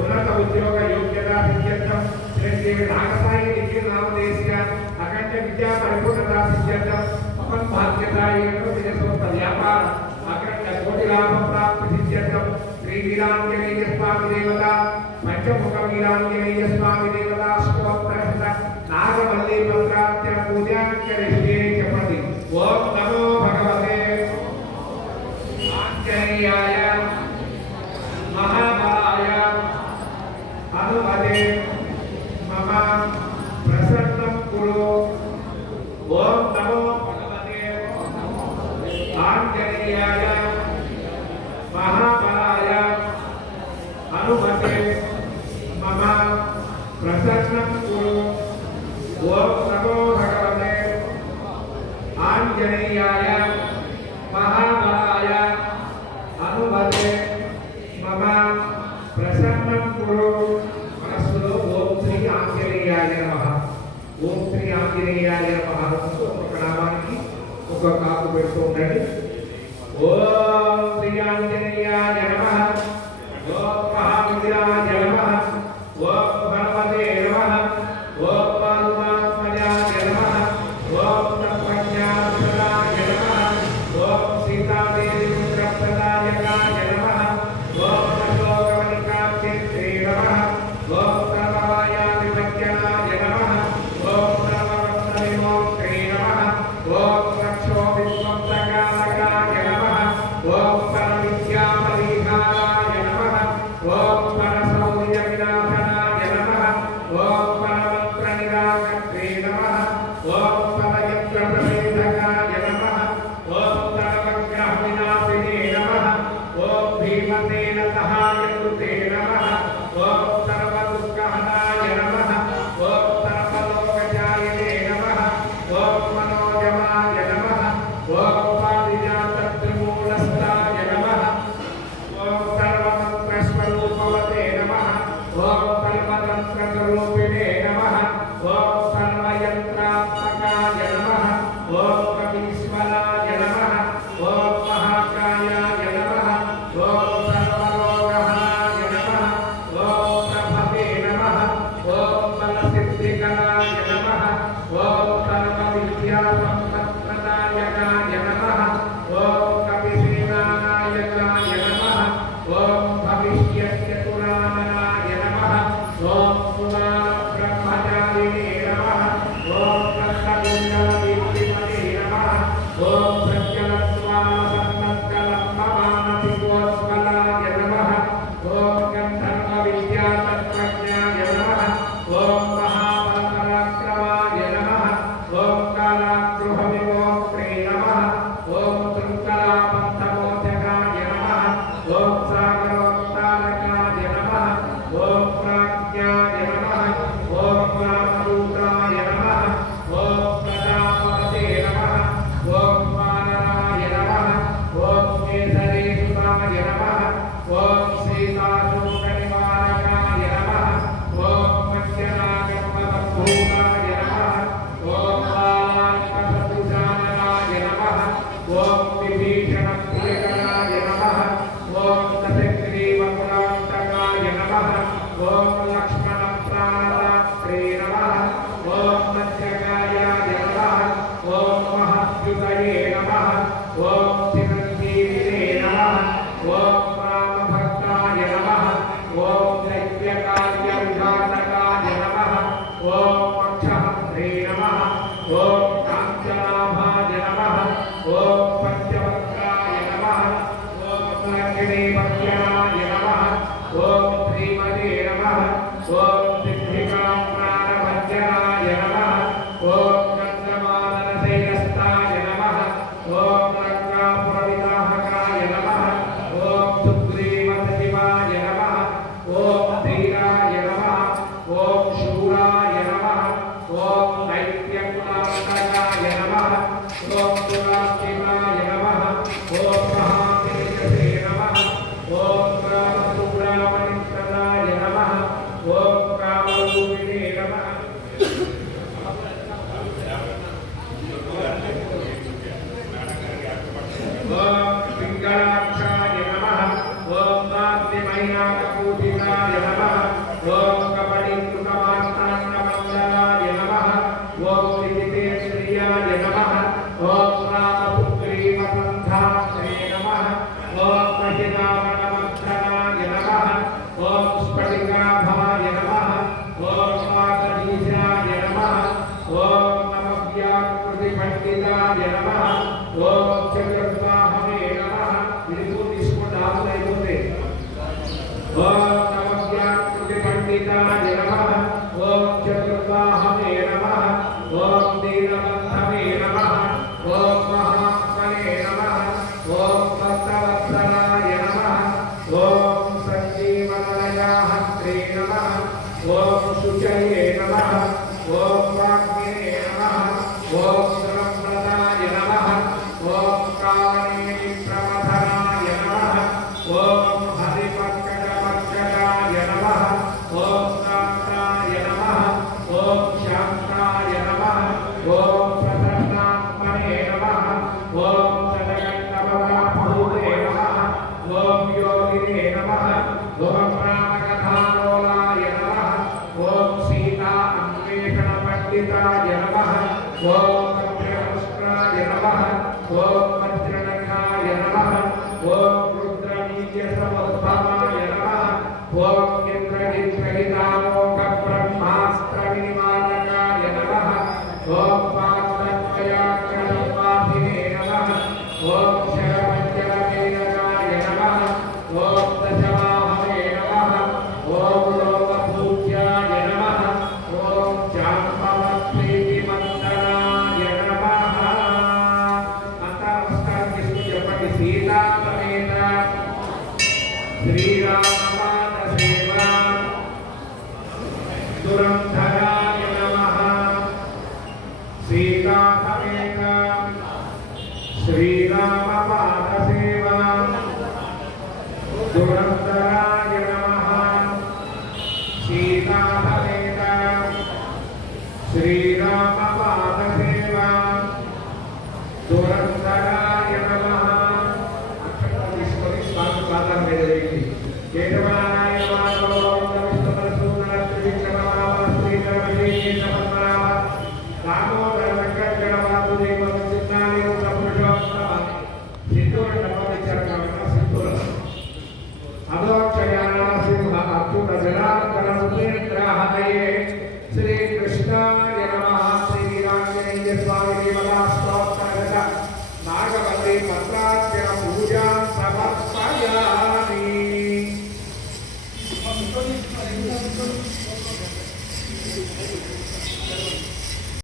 ఉన్నత ఉద్యోగ యోగ్యత సిద్ధ్యర్థం శ్రీ నాగసాయి నిఖిల నామదేశ్య అఖండ విద్యా పరిపూర్ణత సిద్ధ్యర్థం పవన్ భాగ్యదాయక విదేశోత్త వ్యాపార అఖండ కోటి లాభ ప్రాప్తి సిద్ధ్యర్థం శ్రీ వీరాంజనేయ స్వామి దేవత పంచముఖ వీరాంజనేయ స్వామి దేవత అష్టోత్తర నాగవల్లి మంత్రాత్య పూజాంకరిష్యే చెప్పండి. ఓం నమో భగవతే ఆంజనేయాయ महाबलाय हनुमते मम प्रसन्नं कुरु. ओम नमो भगवते आंजनेयाय महाबलाय हनुमते मम प्रसन्नं कुरु. ओम नमो भगवते आंजनेयाय महाबलाय हनुमते मम प्रसन्नं कुरु. मनस्సులో ఓం శ్రీ ఆంజనేయాయ నమః, ఓం శ్రీ ఆంజనేయాయ నమః ఒక్కొక్క నామానికి ఒక్కొక్క ఆకు పెడుతూ ఉండండి. ఓం శ్రీ ఆంజనేయాయ నమః, ఓం మహావీరాయ నమః, ఓం హనుమతే నమః, ఓం పరమాత్మజాయ నమః, ఓం తత్వజ్ఞానప్రదాయ నమః, ఓం సీతాదేవి పుత్రప్రదాయకాయ నమః, ఓం ఓం సర్వవాయ విభజ్యనాయ నమః, ఓం సర్వవస్త్రవిమోక్షే నమః, ఓం రక్షో విశ్వంతకాలకాయ నమః, ఓం పరవిద్యాపరిహారాయ నమః, ఓం పరశౌర్య వినాశనాయ నమః, ఓం పరమంత్రనిరాకర్త్రే నమః, ఓం పరయంత్ర ప్రవేశకాయ నమః, ఓం సర్వగ్రహ వినాశినే నమః, ఓం భీమసేన సహాయకృతే నమః, ఓం సర్వదుఃఖహనాయ నమః, ఓం సర్వలోకజాయనే నమః, ఓం మనోజమాయ నమః, ఓం పారిజాతత్రిమూలస్థాయ నమః, ఓం సర్వమంత్రస్వరూపవతే నమః, ఓం సర్వతంత్రస్వరూపిణే నమః, ఓం సర్వయంత్రాత్మకాయ నమః, ఓం కపీశ్వరాయ నమః, ఓం మహాకాయాయ నమః, ఓం సర్వలోకహనాయ నమః, ఓం ప్రభవే నమః, ఓం బలసిద్ధికరాయ నమః, ఓం సర్వవిద్యాసంపత్ప్రదాయకాయ నమః, ఓం కపిసేనానాయకాయ నమః, ఓం భవిష్యత్యతురామనాయ నమః, ఓం సుమానబ్రహ్మచారిణే నమః, ఓం రత్నకుండలదీప్తిమతే నమః, ఓం సజ్జలస్వాలసన్నస్కలమ్మమానసికోత్పలాయ నమః, ఓం గంధర్వ విద్యాతత్వజ్ఞాయ నమః, ఓం మహాబలపరాక్రమాయ నమః, ఓం కాలాగృహ విమోక్త్రే నమః, ఓం శృంఖలాబద్ధమోచకాయ నమః, ఓం సాగరోత్తారకాయ నమః, ఓం ప్రాజ్ఞాయ నమః, ఓం రామదూతాయ నమః, ఓం ప్రజాపతే నమః, ఓం వానరాయ నమః, ఓం కేసరీసుతాయ నమః, ఓం సీతాశోకనివారకాయ నమః, ఓం మత్స్యనాగమ్మభూతాయ నమః, ఓం బాలాత్మసతుజాననాయ నమః, ఓం విభీషణప్రియకరాయ నమః, ఓం దశగ్రీవకులాంతకాయ నమః, ఓం లక్ష్మణప్రాణదాత్రే నమః, ఓం మత్స్యకాయాయ నమః, ఓం మహద్యుతయే నమః, ఓం చిరంజీవినే నమః, ఓం రామభక్తాయ నమః, ఓం దైత్యకార్యవిఘాతకాయ నమః, ఓం మక్షహంత్రే నమః, ఓం కాంచనాభాయ నమః, ఓం పంచవక్రాయ నమః, ఓం లక్ష్మీపత్యనాయ నమః, ఓం శ్రీమతే నమః, ఓం సిద్ధికాంప్రాణభంజనాయ నమః, ఓం గంధమాదనశైలస్థాయ నమః, ఓం రంగాపురవిదాహకాయ నమః, ఓం సుగ్రీవసచివాయ నమః, ఓం ధీరాయ నమః, ఓం శూరాయ నమః, ఓం దైత్యకులాంతకాయ నమః, ఓం దురాత్మికాయ నమః, ఓం మహాతేజసే నమః, ఓం రామసూరామణిప్రదాయ నమః, ఓం శ్రీరాయ నమః ఓం కపటీకృతమార్తాండమండలాయ నమః ఓం విజితేశ్వర్యాయ నమః ఓం రామపుత్రీమసంధాత్రే నమః ఓం మహిళావనమర్ధనాయ నమః ఓం స్ఫటికాభాయ నమః ఓం మాధవీశాయ నమః ఓం నమవ్యాకృతిపండితాయ నమః ఓం చతుర్బాహవే నమః ఇది తీసుకోండి ఆపులైపోతే ఓం నమవ్యాకృతిపండితాయ నమః ఓం చతుర్బాహవే నమః ఓం దీనబంధవే నమః ఓం మహాత్మనే నమః ఓం భక్తవత్సలాయ నమః ఓం సంజీవనలయాహంత్రే నమః ఓం శుచయే నమః ఓం వాగ్మినే నమః ఓం సురప్రదాయ నమః ఓం కామనేమి ప్రమథనాయ నమః ఓం హరిపంకజమర్కజాయ నమః ఓం శాంతాయ నమః ఓం శాంతాయ నమః ఓం ప్రసన్నాత్మనే నమః ఓం సదగండవరాభూతే నమః ఓం యోగినే నమః ఓం రామకథాలోలాయ నమః ఓం సీతా అన్వేషణ పండితాయ నమః ఓం భద్రహస్త్రాయ నమః ఓం వజ్రనఖాయ నమః ఓం రుద్రబీజ సముద్భవాయ నమః ఓం ఇంద్రజిత్రహితాలోక బ్రహ్మాస్త్ర వినిమాలకాయ నమః ఓం పార్వత్యయాకరవాసినే నమః ఓం శరవజ్జలమేఘాయ నమః ఓం దశవాహవే నమః ఓం లోకపూజ్యాయ నమః ఓం జాంబవత్ప్రీతిమంతనాయ నమః. అంతా నమస్కారం చేస్తూ చెప్పండి. సీతాపమేత శ్రీరామపాద సేవ దురంధరాయ నమః. సీతాపమేత శ్రీరామపాద సేవ దురంధరాయ నమః. సీతాపమేత శ్రీరామపాద సేవ దురంధరాయ నమః. అక్షరం తీసుకొని స్వామి పాదాల మీద వేయండి. కేశవనారాయణ మాధవ విష్ణుపరశూదన త్రివిక్రమనామ శ్రీధరమేశ పద్మనాభ దామోదర వెంకటగణ వాసుదేవ చిన్నాని పురుషోత్తమ సిద్ధూర నమవిచరణ సిద్ధూర అదోక్షయాన సింహ అచ్యుత జనార్దన సునేత్రహతయే శ్రీ కృష్ణాయ నమః. శ్రీ వీరాంజనేయ స్వామి దేవతా స్తోత్రగత నాగవల్లి పత్రాక్ష